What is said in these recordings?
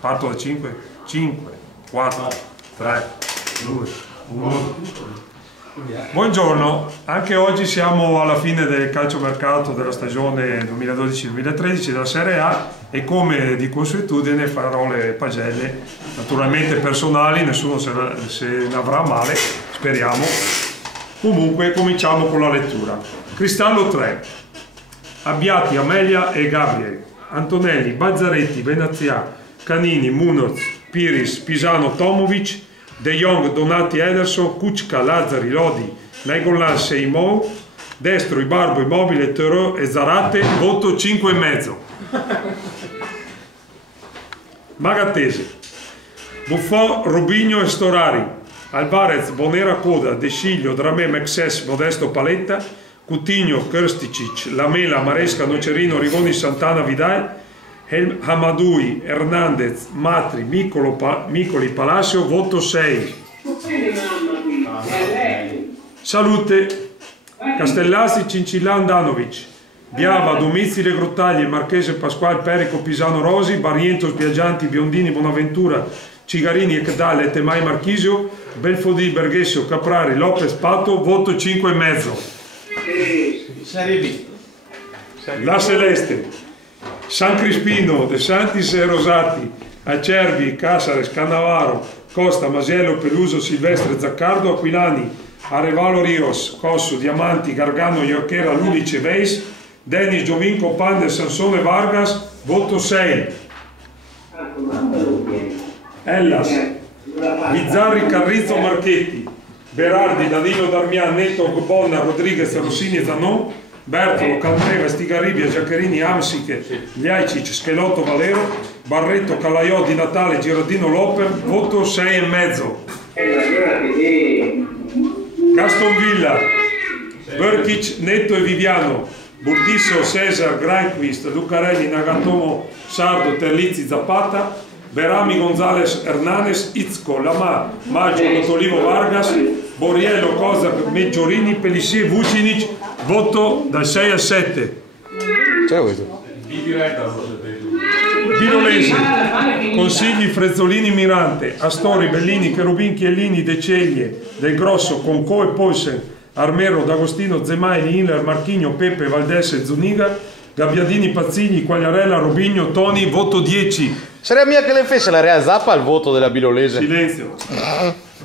Parto da 5, 5, 4, 3, 2, 1. Buongiorno, anche oggi siamo alla fine del calciomercato della stagione 2012-2013 della Serie A e come di consuetudine farò le pagelle naturalmente personali, nessuno se ne avrà male, speriamo. Comunque cominciamo con la lettura. Cristallo 3, Abbiati, Amelia e Gabriel, Antonelli, Bazzaretti, Venazia, Canini, Munoz, Piris, Pisano, Tomovic, De Jong, Donati, Ederson, Kuczka, Lazzari, Lodi, Nainggolan, Seimou, destro Ibarbo, Immobile, Theroux e Zarate, voto 5,5. Magatese, Buffon, Rubinho e Storari, Alvarez, Bonera, Coda, De Sciglio, Dramé, Mexes, Modesto, Paletta, Coutinho, Krsticic, Lamela, Maresca, Nocerino, Rigoni, Santana, Vidal, Hamadoui, Hernandez, Matri, Micoli, Palacio, voto 6. Salute, Castellazzi, Cincillan, Andanovic, Biava, Domizile, Grottaglie, Marchese, Pasquale, Perico, Pisano, Rosi, Barrientos, Biagianti, Biondini, Bonaventura, Cigarini, Ekdal, Temai, Marchisio, Belfodì, Berghessio, Caprari, Lopez, Pato, voto 5,5. La Celeste, San Crispino, De Santis e Rosati, Acerbi, Casares, Cannavaro, Costa, Masiello, Peluso, Silvestre, Zaccardo, Aquilani, Arevalo, Rios, Cosso, Diamanti, Gargano, Iorchera, Ludice, Veis, Denis, Giovinco, Pande, Sansone, Vargas, voto 6. Ellas, Bizzarri, Carrizzo, Marchetti, Berardi, Danilo, Darmian, Neto, Bonna, Rodriguez, Rossini e Zanon, Bertolo, Calmeva, Stigaribia, Giaccherini, Amsiche, Gliaicic, Schelotto, Valero, Barretto, Calaiò, Di Natale, Girardino, Loper, voto 6,5. Gaston Villa, Burkic, Netto e Viviano, Burdisso, Cesar, Granquist, Lucarelli, Nagatomo, Sardo, Terlizzi, Zapata, Berami, Gonzales, Hernanes, Izco, Lamar, Maggio, Nottolivo, Vargas, Borriello, Kozak, Meggiorini, Pellissier, Vucinic, voto dal 6 al 7. C'è questo? Birolesi, Consigli, Frezzolini, Mirante, Astori, Bellini, Cherubin, Chiellini, De Ceglie, Del Grosso, Conco e Poulsen, Armero, D'Agostino, Zemaili, Inler, Marchigno, Pepe, Valdés e Zuniga, Gabbiadini, Pazzigli, Quagliarella, Robigno, Toni, voto 10. Sarebbe mia che le fece la Rea Zappa al voto della Birolese. Silenzio.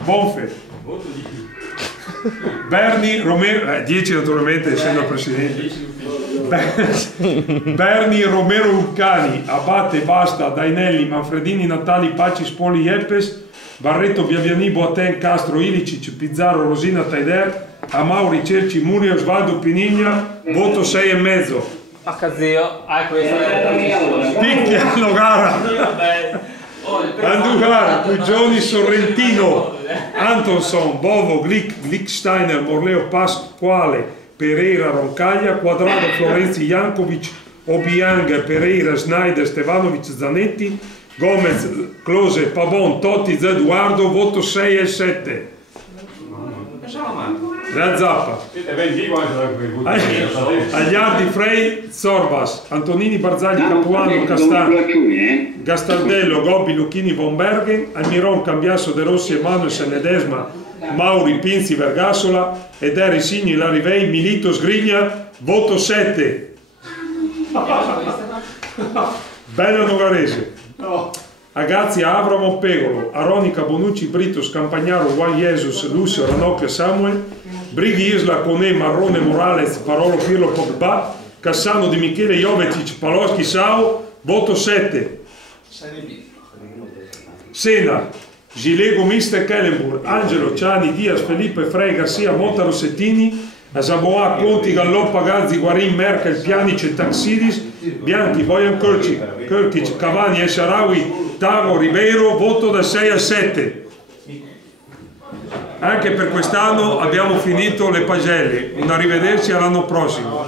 Bonfe. Berni, Romero, 10 naturalmente essendo il presidente. Berni, Romero, Luccani, Abate, Basta, Dainelli, Manfredini, Natali, Paci, Spoli, Yepes, Barretto, Biabiani, Boateng, Castro, Ilicic, Pizzaro, Rosina, Taider, Amauri, Cerci, Muni, Osvaldo, Piniglia, voto 6,5. Zio, questa è Picchia, Nogara, Andugara, Pugioni, Sorrentino, Antonson, Bovo, Glicksteiner, Morleo, Pasquale, Pereira, Roncaglia, Quadrado, Florenzi, Jankovic, Obiang, Pereira, Schneider, Stevanovic, Zanetti, Gomez, Close, Pavon, Totti, Edoardo, voto 6 e 7. Real Zappa, Agliardi, Frey, Zorbas, Antonini, Barzagli, Capuano, Castano, Gastaldello, Gobbi, Lucchini, Von Bergen, Almiron, Cambiasso, De Rossi, Emanuel, Ledesma, Mauri, Pinzi, Vergassola, Ederi, Signi, Larivei, Milito, Sgriglia, voto 7. Bello Nogarese. Agazzi, Avramo, Pegolo, Aronica, Bonucci, Brito, Scampagnaro, Juan Jesus, Lucio, Ranocchia, Samuel, Brighi, Isla, Conè, Marrone, Morales, Parolo, Pirlo, Pogba, Cassano, Di Michele, Jovetic, Paloschi, Sao, voto 7. Sena, Gilego, Mister, Kellenburg, Angelo, Ciani, Diaz, Felipe, Frey, Garcia, Montaro, Settini, Asamoah, Conti, Galloppa, Gazzi, Guarin, Merkel, Pjanic, Taxidis, Bianchi, Bojan Krkic, Cavani, El Shaarawy, Tavo, Ribeiro, voto da 6 a 7. Anche per quest'anno abbiamo finito le pagelle. Un arrivederci all'anno prossimo.